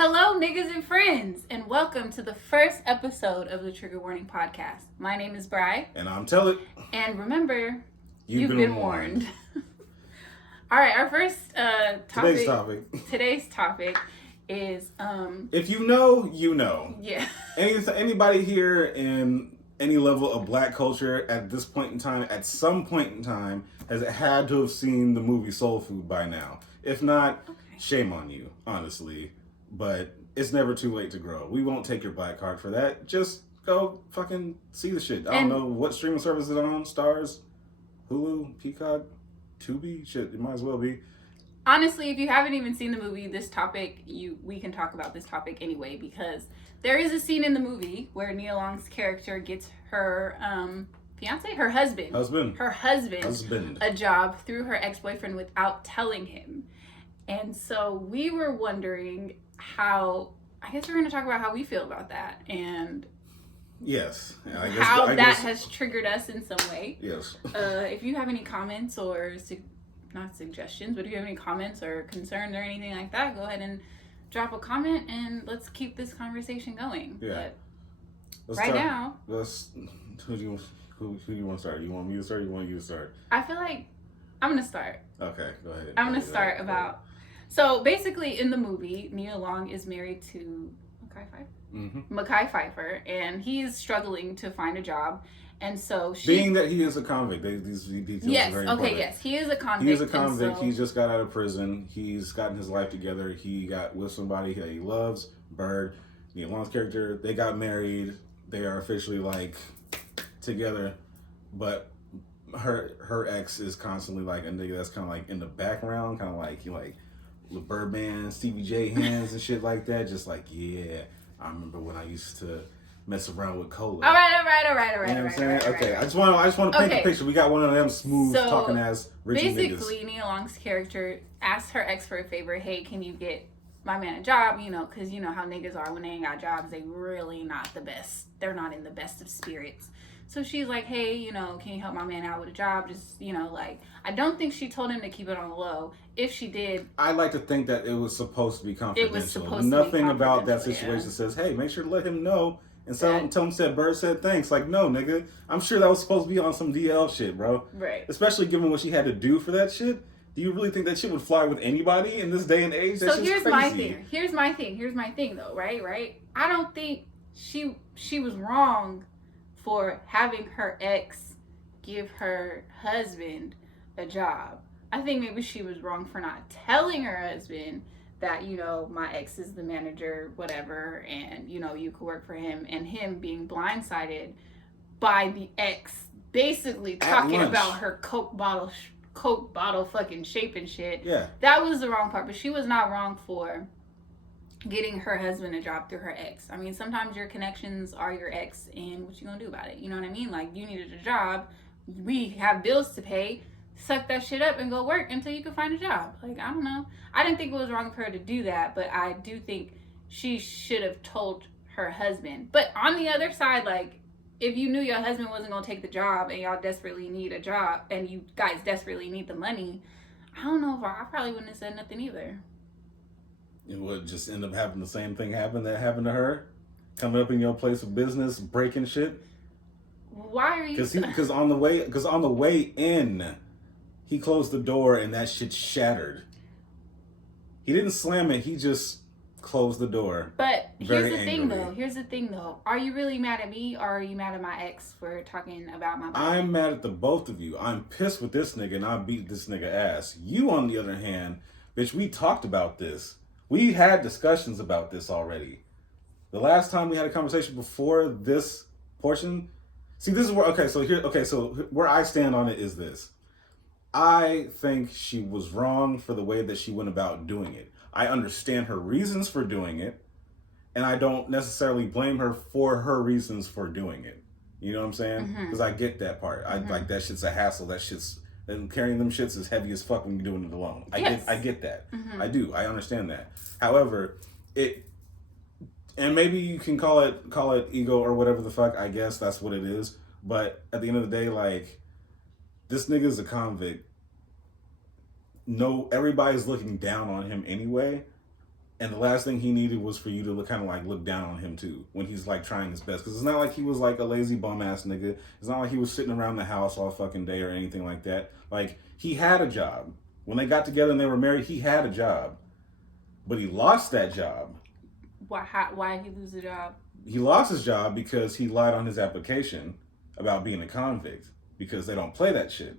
Hello, niggas and friends, and welcome to the first episode of the Trigger Warning Podcast. My name is Bri. And I'm Tell It. And remember, you've been warned. All right, our first Today's topic is if you know, you know. Yeah. Anybody here in any level of black culture at this point in time, at some point in time, has had to have seen the movie Soul Food by now. If not, shame on you, honestly. But it's never too late to grow. We won't take your black card for that. Just go fucking see the shit. I don't know what streaming service is on. Stars, Hulu, Peacock, Tubi. Shit, it might as well be. Honestly, if you haven't even seen the movie, this topic, we can talk about this topic anyway, because there is a scene in the movie where Nia Long's character gets her her husband a job through her ex-boyfriend without telling him. And so we were wondering I guess we're going to talk about how we feel about that, and yes, I guess has triggered us in some way. Yes. If you have any comments or not suggestions, but if you have any comments or concerns or anything like that, go ahead and drop a comment and let's keep this conversation going. Yeah. But now, who do you want to start? You want me to start? Or you want you to start? I feel like I'm gonna start. Okay, go ahead. I'm gonna start about. So basically, in the movie, Nia Long is married to Mekhi Phifer. Mm-hmm. Mekhi Phifer, and he's struggling to find a job. And so being that he is a convict, these details are very important. Yes, he is a convict. He is a convict. He just got out of prison. He's gotten his life together. He got with somebody that he loves, Bird. Nia Long's character. They got married. They are officially together, but her ex is constantly a nigga that's kind of in the background, kind of he Birdman, Stevie J hands and shit like that. Just yeah, I remember when I used to mess around with Cola. All right. You know what I'm saying? Okay, I just want to paint the picture. We got one of them smooth talking ass rich niggas. Basically, Nia Long's character asked her ex for a favor. Hey, can you get my man a job? Because you know how niggas are when they ain't got jobs. They really not the best. They're not in the best of spirits. So she's like, hey, can you help my man out with a job? Just, I don't think she told him to keep it on the low. If she did, I like to think that it was supposed to be confidential. It was supposed Nothing to be about that situation says, hey, make sure to let him know. And tell him Bird said thanks. No, nigga. I'm sure that was supposed to be on some DL shit, bro. Right. Especially given what she had to do for that shit. Do you really think that shit would fly with anybody in this day and age? That's here's crazy. my thing. Here's my thing though, right? I don't think she was wrong for having her ex give her husband a job. I think maybe she was wrong for not telling her husband that, my ex is the manager, whatever, and, you could work for him, and him being blindsided by the ex basically talking about her Coke bottle fucking shape and shit. Yeah. That was the wrong part, but she was not wrong for getting her husband a job through her ex. I mean, sometimes your connections are your ex, and what you gonna do about it? You know what I mean? You needed a job, we have bills to pay, suck that shit up and go work until you can find a job. I don't know. I didn't think it was wrong for her to do that, but I do think she should have told her husband. But on the other side, if you knew your husband wasn't gonna take the job and y'all desperately need a job and you guys desperately need the money, I don't know if I probably wouldn't have said nothing either. It would just end up having the same thing happen that happened to her, coming up in your place of business, breaking shit. Why are you? Because on the way in, he closed the door and that shit shattered. He didn't slam it. He just closed the door. But here's the thing though. Are you really mad at me, or are you mad at my ex for talking about my body? I'm mad at the both of you. I'm pissed with this nigga and I beat this nigga ass. You, on the other hand, bitch, we talked about this. We had discussions about this already. The last time we had a conversation before this portion. See, this is where, so where I stand on it is this. I think she was wrong for the way that she went about doing it. I understand her reasons for doing it, and I don't necessarily blame her for her reasons for doing it. You know what I'm saying? Because I get that part. I that shit's a hassle. And carrying them shits is heavy as fuck when you're doing it alone. I get that. I do. I understand that. However, and maybe you can call it ego or whatever the fuck. I guess that's what it is. But at the end of the day, this nigga's a convict. No, everybody's looking down on him anyway. And the last thing he needed was for you to kind of like look down on him too when he's like trying his best. Because it's not like he was like a lazy bum ass nigga. It's not like he was sitting around the house all fucking day or anything like that. Like, he had a job. When they got together and they were married, he had a job. But he lost that job. Why did he lose the job? He lost his job because he lied on his application about being a convict. Because they don't play that shit.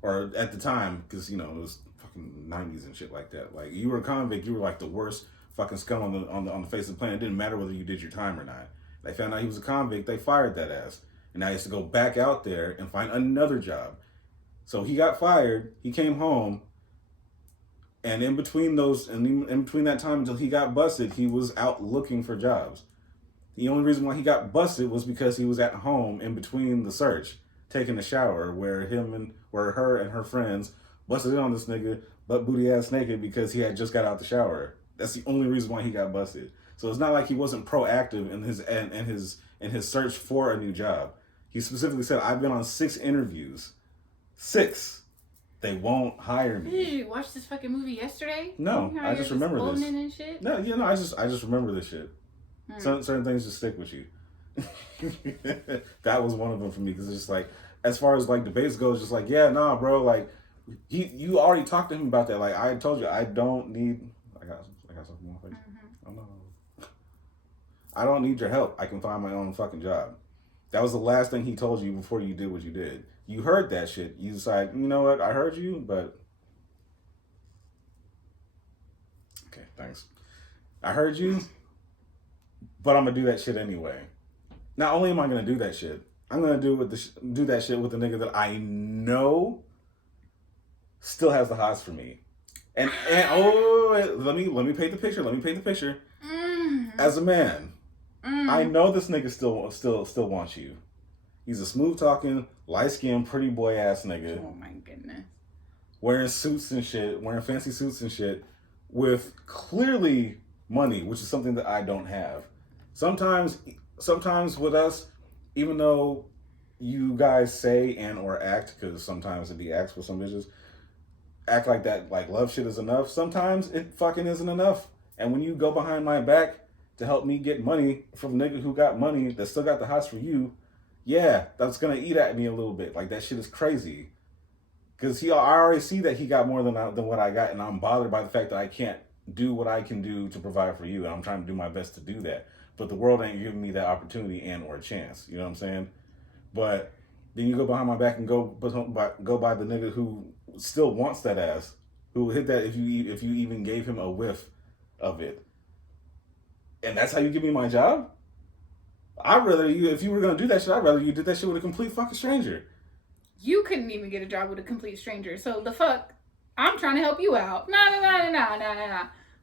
Or at the time, because, you know, it was fucking 90s and shit like that. Like, you were a convict, you were like the worst fucking scum on the face of the planet. It didn't matter whether you did your time or not. They found out he was a convict, they fired that ass. And now he has to go back out there and find another job. So he got fired, he came home, and in between that time until he got busted, he was out looking for jobs. The only reason why he got busted was because he was at home in between the search, taking a shower, where her and her friends busted in on this nigga, butt booty ass naked, because he had just got out the shower. That's the only reason why he got busted. So it's not like he wasn't proactive in his search for a new job. He specifically said, "I've been on 6 interviews. 6. They won't hire me." Did you watch this fucking movie yesterday? No, I just remember this. And shit? No, I just remember this shit. Certain things just stick with you. That was one of them for me, because it's just like, as far as like debates goes, just like, yeah, nah, bro, like you already talked to him about that. Like, I told you, I don't need. I got something more. Like, oh no, I don't need your help. I can find my own fucking job. That was the last thing he told you before you did what you did. You heard that shit. You decided, you know what? I heard you, but okay, thanks. I heard you, but I'm gonna do that shit anyway. Not only am I gonna do that shit, I'm gonna do that shit with the nigga that I know still has the hots for me. And let me paint the picture. As a man, I know this nigga still wants you. He's a smooth talking, light skinned, pretty boy ass nigga. Oh my goodness. Wearing suits and shit, wearing fancy suits and shit, with clearly money, which is something that I don't have. Sometimes with us, even though you guys say and or act, because sometimes it be acts with some bitches, act like that, like love shit is enough. Sometimes it fucking isn't enough. And when you go behind my back to help me get money from a nigga who got money that still got the hots for you, yeah, that's gonna eat at me a little bit. Like, that shit is crazy. Because I already see that he got more than what I got, and I'm bothered by the fact that I can't do what I can do to provide for you, and I'm trying to do my best to do that. But the world ain't giving me that opportunity and or chance. You know what I'm saying? But then you go behind my back and go by the nigga who still wants that ass, who hit that if you even gave him a whiff of it. And that's how you give me my job? If you were gonna do that shit, I'd rather you did that shit with a complete fucking stranger. You couldn't even get a job with a complete stranger. So the fuck? I'm trying to help you out. No.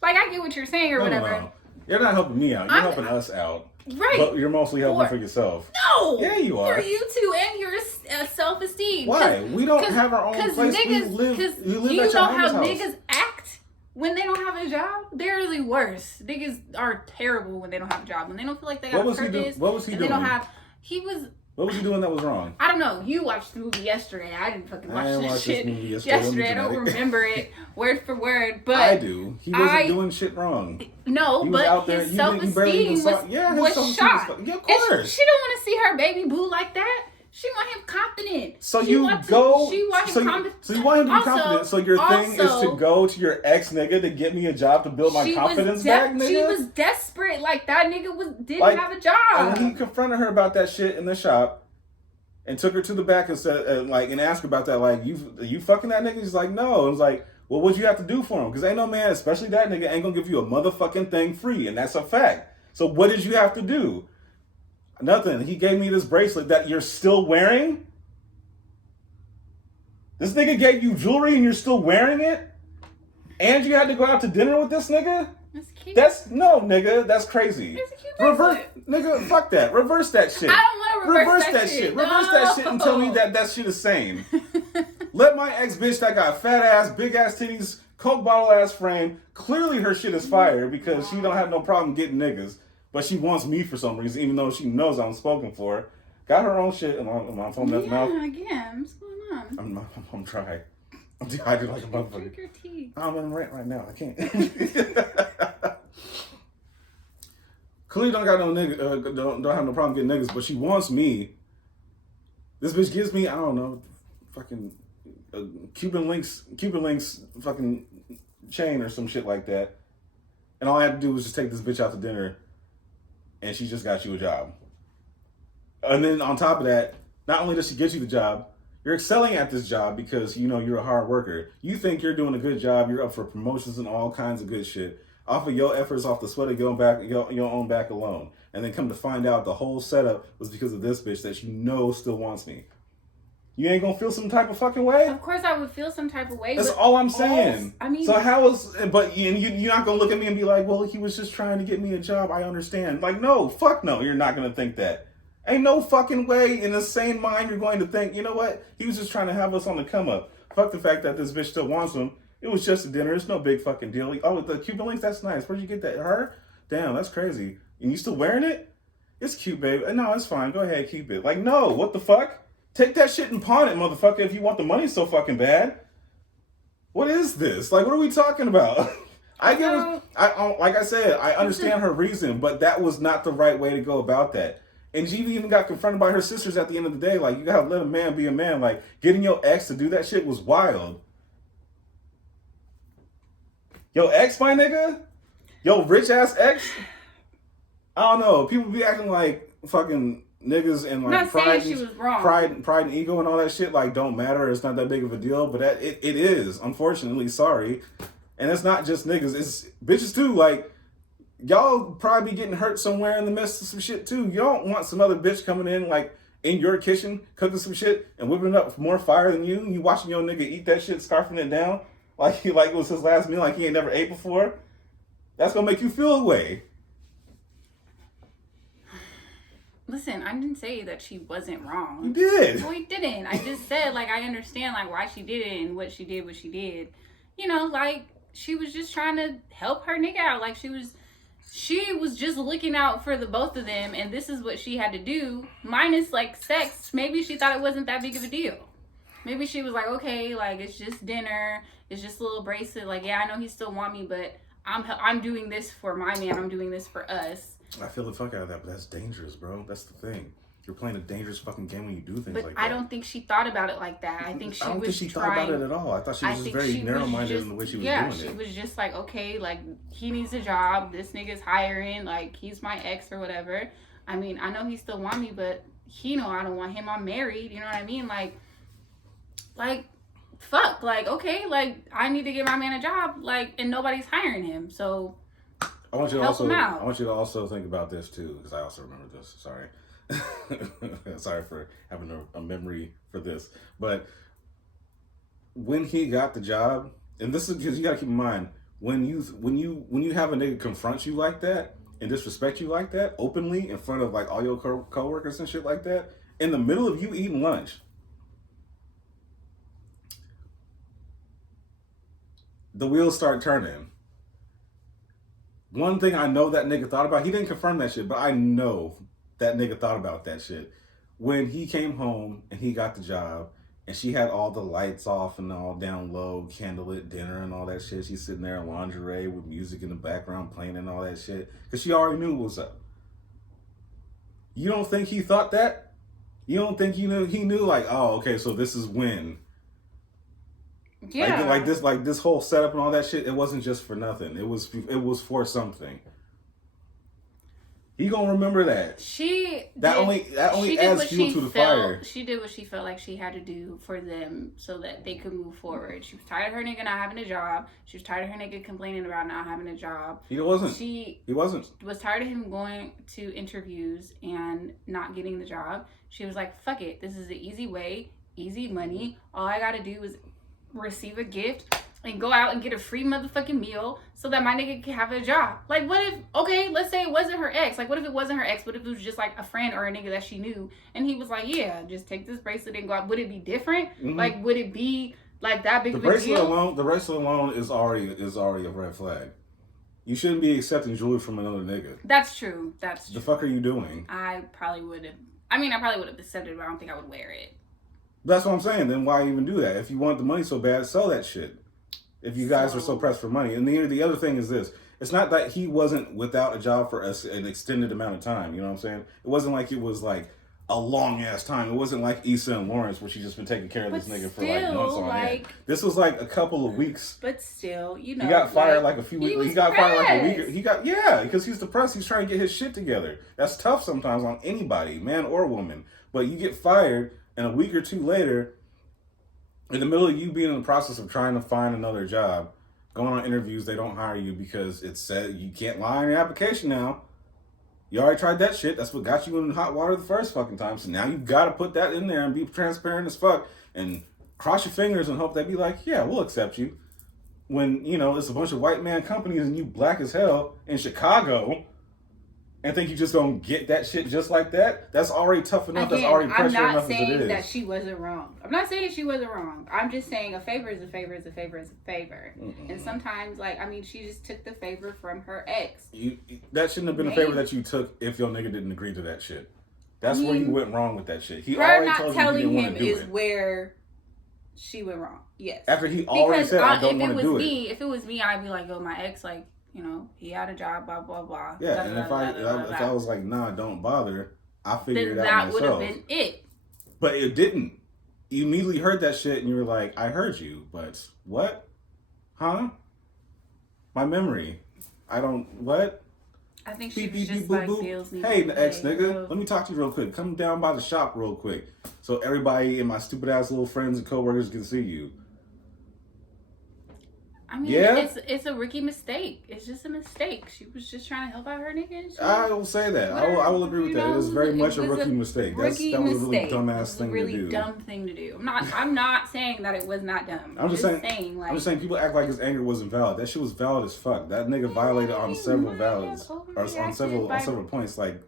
Like, I get what you're saying or whatever. No. You're not helping me out. You're helping us out. Right. But you're mostly helping for yourself. No. Yeah, you are. For you too, and your self-esteem. Why? We don't have our own place. Because you know how niggas act when they don't have a job. They're really worse. Niggas are terrible when they don't have a job. When they don't feel like they got a purpose. What was he doing? What was he doing that was wrong? I don't know. You watched the movie yesterday. I didn't fucking watch this shit yesterday. I don't remember it word for word, but I do. He wasn't doing shit wrong. No, but his self-esteem was shot. Yeah, of course. She don't want to see her baby boo like that. She want him confident. So you want him confident. So your thing is to go to your ex nigga to get me a job to build my confidence back, nigga? She was desperate. Like, that nigga didn't have a job. And when he confronted her about that shit in the shop and took her to the back and said, and asked her about that, like, you fucking that nigga? He's like, no. It was like, well, what'd you have to do for him? Because ain't no man, especially that nigga, ain't gonna give you a motherfucking thing free. And that's a fact. So what did you have to do? Nothing. He gave me this bracelet that you're still wearing. This nigga gave you jewelry and you're still wearing it? And you had to go out to dinner with this nigga? That's cute. Nigga, that's crazy. It's a cute bracelet. Nigga, fuck that. Reverse that shit. I don't want to reverse that shit. No. Reverse that shit and tell me that shit is sane. Let my ex bitch that got fat ass, big ass titties, Coke bottle ass frame, clearly her shit is fire because she don't have no problem getting niggas. But she wants me for some reason, even though she knows I'm spoken for. Got her own shit. Am I foaming at the mouth? Yeah, again. What's going on? I'm trying. I'm dehydrated like a motherfucker. Drink your tea. I'm in rent right now. I can't. Clearly don't got no nigga, don't have no problem getting niggas, but she wants me. This bitch gives me, I don't know, fucking Cuban links fucking chain or some shit like that. And all I had to do was just take this bitch out to dinner, and she just got you a job. And then on top of that, not only does she get you the job, you're excelling at this job because you know you're a hard worker. You think you're doing a good job. You're up for promotions and all kinds of good shit off of your efforts, off the sweat of your own back alone. And then come to find out the whole setup was because of this bitch that you know still wants me. You ain't gonna feel some type of fucking way? Of course I would feel some type of way. That's all I'm saying. I mean, so how is, but you're not gonna look at me and be like, well, he was just trying to get me a job. I understand. Like, no, fuck no. You're not gonna think that. Ain't no fucking way in the same mind you're going to think, you know what? He was just trying to have us on the come up. Fuck the fact that this bitch still wants him. It was just a dinner. It's no big fucking deal. Oh, the Cuban links, that's nice. Where'd you get that? Her? Damn, that's crazy. And you still wearing it? It's cute, babe. No, it's fine. Go ahead, keep it. Like, no, what the fuck? Take that shit and pawn it, motherfucker, if you want the money so fucking bad. What is this? Like, what are we talking about? Like I said, I understand her reason, but that was not the right way to go about that. And G even got confronted by her sisters at the end of the day. Like, you gotta let a man be a man. Like, getting your ex to do that shit was wild. Yo, ex, my nigga? Yo, rich ass ex? I don't know. People be acting like fucking niggas and like pride and ego and all that shit like don't matter. It's not that big of a deal, but it is. Unfortunately, sorry. And it's not just niggas. It's bitches too. Like, y'all probably be getting hurt somewhere in the midst of some shit too. You don't want some other bitch coming in like in your kitchen cooking some shit and whipping up more fire than you. You watching your nigga eat that shit, scarfing it down like it was his last meal, like he ain't never ate before. That's gonna make you feel away. Listen, I didn't say that she wasn't wrong. You did. No, we didn't. I just said like I understand like why she did it and what she did. You know, like she was just trying to help her nigga out. Like she was just looking out for the both of them, and this is what she had to do. Minus like sex, maybe she thought it wasn't that big of a deal. Maybe she was like, okay, like it's just dinner, it's just a little bracelet. Like, yeah, I know he still want me, but I'm doing this for my man. I'm doing this for us. I feel the fuck out of that, but that's dangerous, bro. That's the thing. You're playing a dangerous fucking game when you do things like that. I don't think she thought about it like that. I think she thought about it at all. I thought she was just very narrow-minded in the way she was doing it. Yeah, she was just like, okay, like, he needs a job. This nigga's hiring. Like, he's my ex or whatever. I mean, I know he still want me, but he know I don't want him. I'm married. You know what I mean? Like, fuck. Like, okay, like, I need to get my man a job. Like, and nobody's hiring him. So, I want you to help him out. I want you to also think about this, too, because I also remember this. Sorry. Sorry for having a memory for this, but when he got the job, and this is because you gotta keep in mind when you have a nigga confront you like that and disrespect you like that openly in front of like all your coworkers and shit like that in the middle of you eating lunch, the wheels start turning. One thing I know that nigga thought about, he didn't confirm that shit, but I know that nigga thought about that shit. When he came home and he got the job and she had all the lights off and all down low, candlelit dinner and all that shit. She's sitting there in lingerie with music in the background playing and all that shit. Because she already knew what was up. You don't think he thought that? You don't think he knew like, oh, okay, so this is when. Yeah. Like this whole setup and all that shit, it wasn't just for nothing. It was for something. He gonna remember that. That only adds fuel to the fire. She did what she felt like she had to do for them so that they could move forward. She was tired of her nigga not having a job. She was tired of her nigga complaining about not having a job. He wasn't. She was tired of him going to interviews and not getting the job. She was like, fuck it. This is the easy way, easy money. All I gotta do is receive a gift and go out and get a free motherfucking meal so that my nigga can have a job. Like, what if, okay, let's say it wasn't her ex. Like, what if it wasn't her ex? What if it was just like a friend or a nigga that she knew? And he was like, yeah, just take this bracelet and go out. Would it be different? Mm-hmm. Like, would it be like that big of a deal? The bracelet alone is already a red flag. You shouldn't be accepting jewelry from another nigga. That's true. The fuck are you doing? I probably would have accepted it, but I don't think I would wear it. That's what I'm saying. Then why even do that? If you want the money so bad, sell that shit. If you guys are so pressed for money. And the other thing is this. It's not that he wasn't without a job for an extended amount of time. You know what I'm saying? It wasn't like it was like a long ass time. It wasn't like Issa and Lawrence where she just been taking care of But this nigga for like months still, on end. like- This was like a couple of weeks. But still, you know, He got fired like like a few he weeks. was He got fired like a week. pressed. He got because he's depressed. He's trying to get his shit together. That's tough sometimes on anybody, man or woman. But you get fired, and a week or two later, in the middle of you being in the process of trying to find another job, going on interviews, they don't hire you because it said you can't lie on your application now. You already tried that shit. That's what got you in hot water the first fucking time. So now you've got to put that in there and be transparent as fuck and cross your fingers and hope they be like, yeah, we'll accept you. When, you know, it's a bunch of white man companies and you black as hell in Chicago and think you just don't get that shit just like that, that's already tough enough. Again, That's already pressure I'm not enough as it saying is. that she wasn't wrong. I'm not saying she wasn't wrong. I'm just saying a favor is a favor is a favor is a favor. And sometimes, like, I mean, she just took the favor from her ex. That shouldn't have been a favor that you took if your nigga didn't agree to that shit. That's where you went wrong with that shit. He Her already not told you he telling didn't want him to do is it. where she went wrong. Yes. After he already said, I don't want to do it. If it was me, I'd be like, yo, my ex, like, you know, he had a job, blah, blah, blah. Yeah, and if I was like, nah, don't bother, I figured it out myself. That would have been it. But it didn't. You immediately heard that shit and you were like, I heard you, but what? Huh? My memory. I don't, what? I think she was just like, bills need hey, to be ex paid. nigga, let me talk to you real quick. Come down by the shop real quick. So everybody and my stupid ass little friends and coworkers can see you. I mean, Yeah? it's a rookie mistake. It's just a mistake. She was just trying to help out her nigga. And I will say that. I will agree with that. It was very much a rookie mistake. That was a really dumbass thing to do. Really dumb thing to do. I'm not saying that it was not dumb. I'm just saying like, I'm just saying people act like his anger wasn't valid. That shit was valid as fuck. That nigga violated on several on several points. Like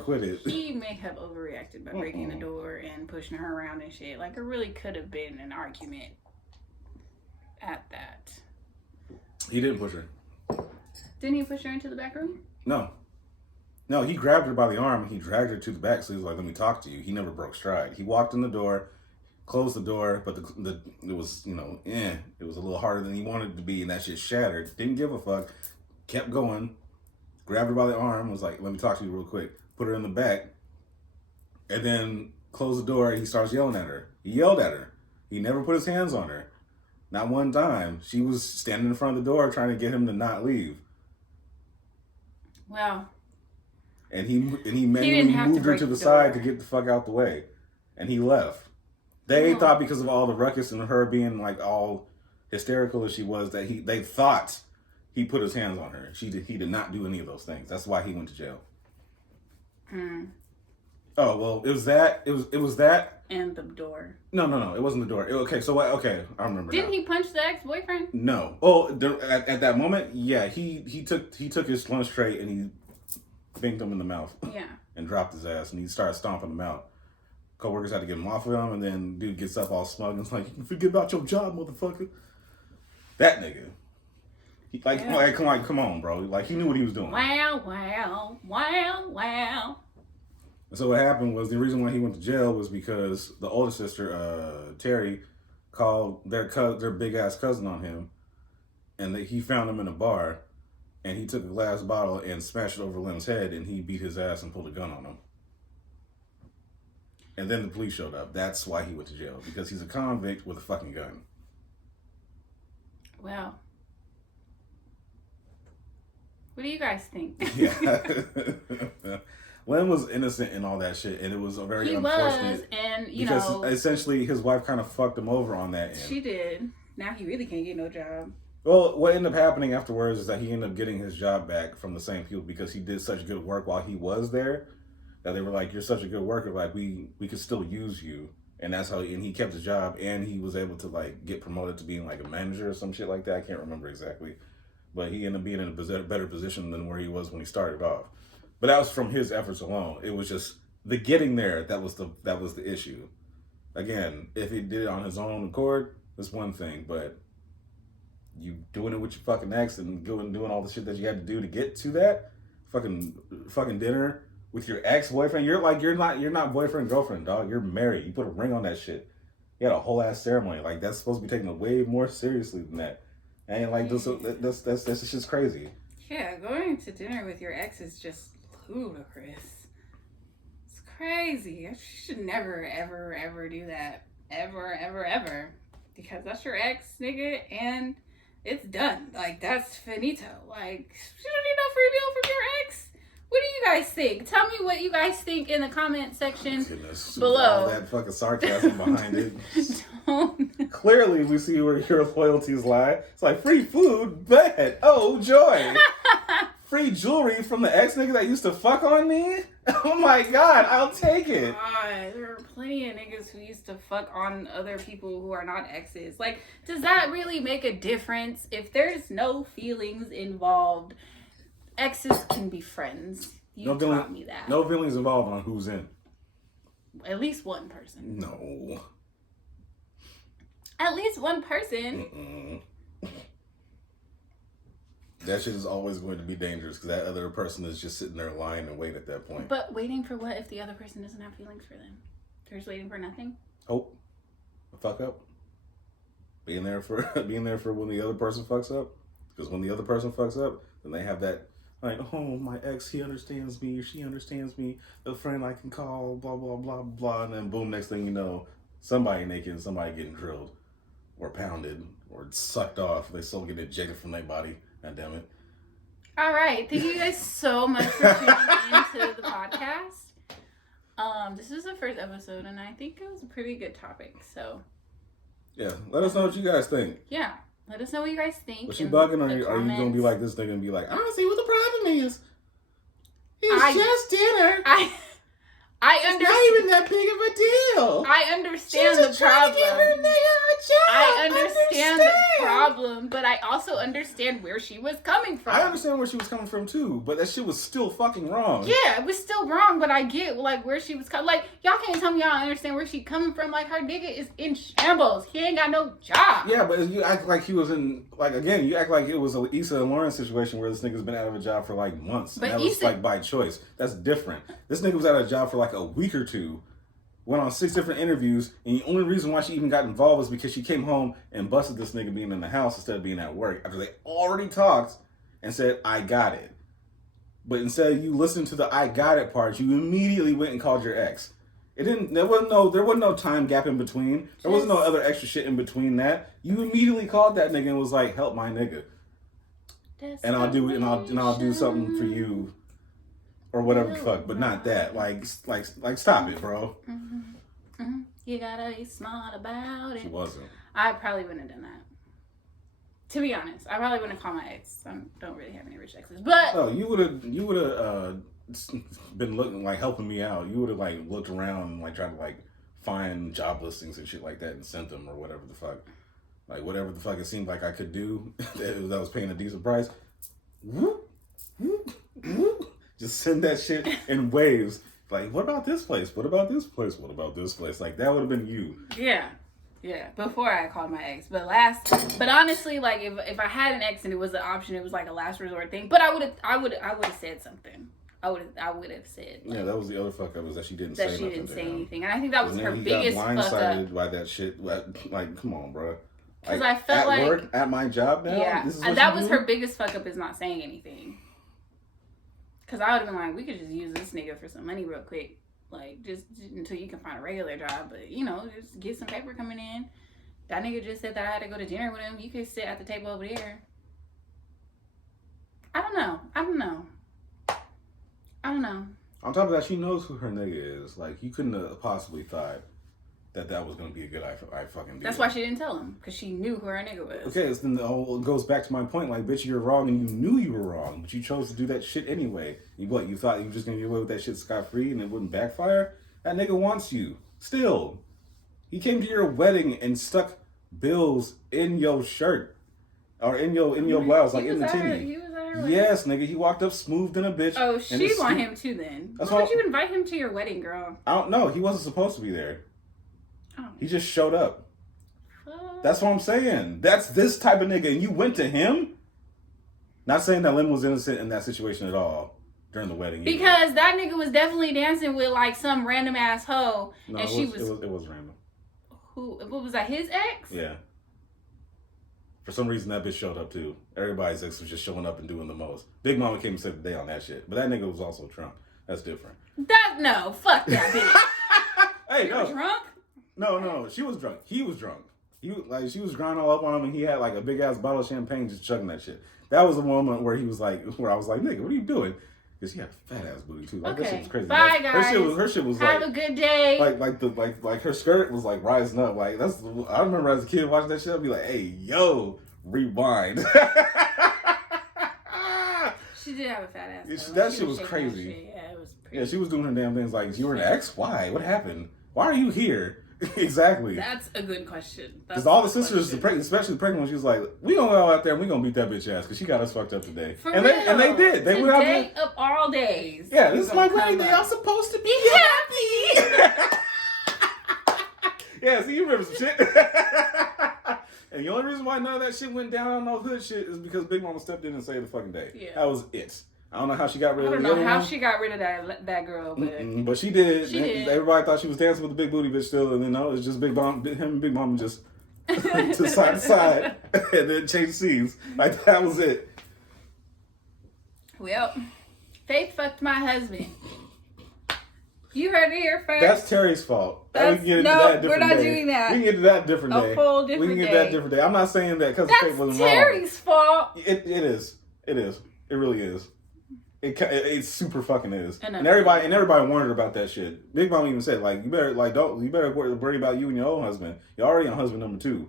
quit it. He may have overreacted by breaking the door and pushing her around and shit. Like, it really could have been an argument at that. He didn't push her. Didn't he push her into the back room? No, he grabbed her by the arm and he dragged her to the back. So he was like, let me talk to you. He never broke stride. He walked in the door, closed the door, but it was, you know, it was a little harder than he wanted it to be, and that shit shattered. Didn't give a fuck. Kept going. Grabbed her by the arm, was like, let me talk to you real quick. Put her in the back. And then closed the door and he starts yelling at her. He yelled at her. He never put his hands on her. Not one time. She was standing in front of the door trying to get him to not leave. Well. And he manually moved her to the side to get the fuck out the way. And he left. They thought because of all the ruckus and her being like all hysterical as she was that they thought he put his hands on her. He did not do any of those things. That's why he went to jail. Oh, well, it was that. It was that. And the door. No. It wasn't the door. Okay, so what? Okay, I remember. Didn't he punch the ex-boyfriend? No. Oh, at that moment, yeah, he took his lunch tray and he banged him in the mouth. Yeah. And dropped his ass and he started stomping him out. Coworkers had to get him off of him, and then dude gets up all smug and is like, "You can forget about your job, motherfucker." That nigga. Come on, bro. Like, he knew what he was doing. Wow. So what happened was the reason why he went to jail was because the older sister, Terry, called their big ass cousin on him, and he found him in a bar, and he took a glass bottle and smashed it over Lem's head, and he beat his ass and pulled a gun on him. And then the police showed up. That's why he went to jail, because he's a convict with a fucking gun. Well. What do you guys think? Yeah. Lem was innocent in all that shit, and it was a very unfortunate. And because essentially his wife kind of fucked him over on that end. She did. Now he really can't get no job. Well, what ended up happening afterwards is that he ended up getting his job back from the same people because he did such good work while he was there that they were like, "You're such a good worker, like we could still use you." And that's how, and he kept his job, and he was able to like get promoted to being like a manager or some shit like that. I can't remember exactly, but he ended up being in a better position than where he was when he started off. But that was from his efforts alone. It was just the getting there that was the issue. Again, if he did it on his own accord, that's one thing. But you doing it with your fucking ex and doing all the shit that you had to do to get to that fucking dinner with your ex-boyfriend. You're not boyfriend girlfriend, dog. You're married. You put a ring on that shit. You had a whole ass ceremony. Like, that's supposed to be taken way more seriously than that. And like that's just crazy. Yeah, going to dinner with your ex is just ludicrous. It's crazy. You should never, ever, ever do that. Ever, ever, ever. Because that's your ex, nigga, and it's done. Like, that's finito. Like, you don't need no free meal from your ex. What do you guys think? Tell me what you guys think in the comment section below. All that fucking sarcasm behind it. Clearly, we see where your loyalties lie. It's like free food, bet. Oh, joy. Free jewelry from the ex nigga that used to fuck on me? Oh my god, I'll take it. God, there are plenty of niggas who used to fuck on other people who are not exes. Like, does that really make a difference? If there's no feelings involved, exes can be friends. You taught me that. No feelings involved on who's in. At least one person. No. At least one person. That shit is always going to be dangerous because that other person is just sitting there lying in wait at that point. But waiting for what if the other person doesn't have feelings for them? They're just waiting for nothing? Hope. A fuck up. Being there for when the other person fucks up. Because when the other person fucks up, then they have that, like, oh, my ex, he understands me, or she understands me, the friend I can call, blah, blah, blah, blah. And then boom, next thing you know, somebody naked and somebody getting drilled. Or pounded. Or sucked off. They still get ejected from their body. God damn it. All right. Thank you guys so much for tuning into the podcast. This is the first episode, and I think it was a pretty good topic. So, yeah, let us know what you guys think. Yeah, let us know what you guys think. Was she bugging, or are you gonna be like this nigga and be like, I don't see what the problem is. It's just dinner. It's not even that big of a deal. I understand the problem. I understand the problem, but I also understand where she was coming from. I understand where she was coming from too, but that shit was still fucking wrong. Yeah, it was still wrong, but I get like where she was coming. Like, y'all can't tell me y'all understand where she coming from. Like, her nigga is in shambles. He ain't got no job. Yeah, but you act like he was in, like, again, you act like it was a Issa and Lauren situation where this nigga's been out of a job for like months. But that was like by choice. That's different. This nigga was out of a job for like a week or two. Went on 6 different interviews, and the only reason why she even got involved was because she came home and busted this nigga being in the house instead of being at work after they already talked and said, I got it. But instead of you listening to the I got it part, you immediately went and called your ex. There wasn't no time gap in between. There wasn't no other extra shit in between that. You immediately called that nigga and was like, help my nigga. And I'll do it, and I'll do something for you. Or whatever the fuck, but not that. Like, stop it, bro. You gotta be smart about it. She wasn't. I probably wouldn't have done that. To be honest, I probably wouldn't have called my ex. I don't really have any rich exes, but no, you would have been looking like helping me out. You would have like looked around and like tried to like find job listings and shit like that and sent them or whatever the fuck, like whatever the fuck it seemed like I could do that was paying a decent price. Whoop, whoop, whoop. Just send that shit in waves. Like, what about this place? What about this place? What about this place? Like, that would have been you. Yeah. Before I called my ex, but honestly, like if I had an ex and it was an option, it was like a last resort thing. But I would have said something. I would have said. Like, yeah, that was the other fuck up, was that she didn't say nothing. That she didn't say anything, and I think that was her biggest fuck up. Blindsided by that shit. Like, come on, bro. Because I felt like at work, at my job now. Yeah, and that was her biggest fuck up, is not saying anything. Because I would have been like, we could just use this nigga for some money real quick. Like, just until you can find a regular job. But, you know, just get some paper coming in. That nigga just said that I had to go to dinner with him. You could sit at the table over there. I don't know. On top of that, she knows who her nigga is. Like, you couldn't have possibly thought that was going to be a good I fucking do. That's why she didn't tell him. Because she knew who her nigga was. Okay, so then it goes back to my point. Like, bitch, you're wrong and you knew you were wrong. But you chose to do that shit anyway. You thought you were just going to get away with that shit scot-free and it wouldn't backfire? That nigga wants you. Still. He came to your wedding and stuck bills in your shirt. Or in your blouse, like in the titty. Yes, nigga. He walked up smooth than a bitch. Oh, she want him too then. Why would you invite him to your wedding, girl? I don't know. He wasn't supposed to be there. Oh. He just showed up. That's what I'm saying. That's this type of nigga, and you went to him? Not saying that Lynn was innocent in that situation at all during the wedding. Because that nigga was definitely dancing with like some random ass hoe. No, and it was random. What was that, his ex? Yeah. For some reason, that bitch showed up too. Everybody's ex was just showing up and doing the most. Big Mama came and saved the day on that shit. But that nigga was also Trump. That's different. No, fuck that bitch. Hey, You were drunk? No. She was drunk. He was drunk. She was grinding all up on him, and he had like a big ass bottle of champagne just chugging that shit. That was the moment where I was like, nigga, what are you doing? Because she had a fat ass booty too. Like, that shit was crazy. Bye, guys. Her shit was Have like, a good day. like her skirt was like rising up. Like I remember as a kid watching that shit, I'd be like, hey, yo, rewind. She did have a fat ass. Yeah, that shit was crazy. Shit. Yeah, it was pretty. Yeah, she was doing her damn things like, you were an ex? Why? What happened? Why are you here? Exactly. That's a good question. Because all the sisters, especially the pregnant one, she was like, we gonna go out there and we gonna beat that bitch ass because she got us fucked up today. And they did. They went out there. Day of all days. Yeah, this is my wedding day. I'm supposed to be happy. Yeah, see, you remember some shit. And the only reason why none of that shit went down on no hood shit is because Big Mama stepped in and saved the fucking day. Yeah. That was it. I don't know how she got rid of the other one. I don't know how she got rid of that girl, but she did. She did. Everybody thought she was dancing with the big booty bitch still, and then no, it's just him and Big Mama just to side to side, and then change scenes. Like that was it. Well, Faith fucked my husband. You heard it here first. That's Terry's fault. We can get into no, that a different we're not day. doing that. We can get into that a different day. A whole different We can get day. that different day. I'm not saying that because Faith wasn't That's Terry's fault. It is. It is. It really is. It super fucking is. And everybody warned her about that shit. Big Mama even said like you better worry about you and your own husband. You're already on husband number 2.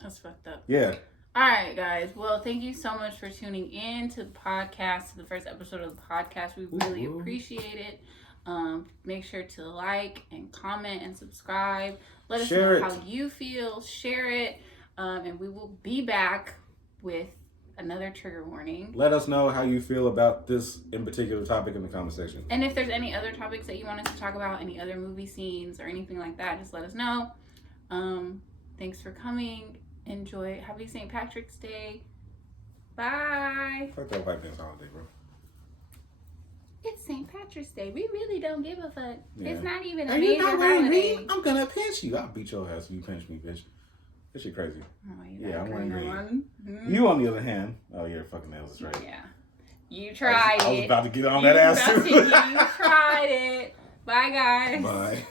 That's fucked up. Yeah. All right, guys. Well, thank you so much for tuning in to the podcast, to the first episode of the podcast. We really appreciate it. Make sure to like and comment and subscribe. Let us know how you feel. Share it. And we will be back with another trigger warning. Let us know how you feel about this in particular topic in the comment section. And if there's any other topics that you want us to talk about, any other movie scenes or anything like that, just let us know. Thanks for coming. Enjoy. Happy St. Patrick's Day. Bye. Fuck that white man's holiday, bro. It's St. Patrick's Day. We really don't give a fuck. Yeah. It's not even a Are you major not wearing holiday. green? I'm gonna pinch you. I'll beat your ass if you pinch me, bitch. That shit crazy. Oh, Yeah, I'm wearing green. Mm-hmm. You, on the other hand, oh, your fucking nails is right. Yeah. You tried it. I was about to get on that ass too. You tried it. Bye, guys. Bye.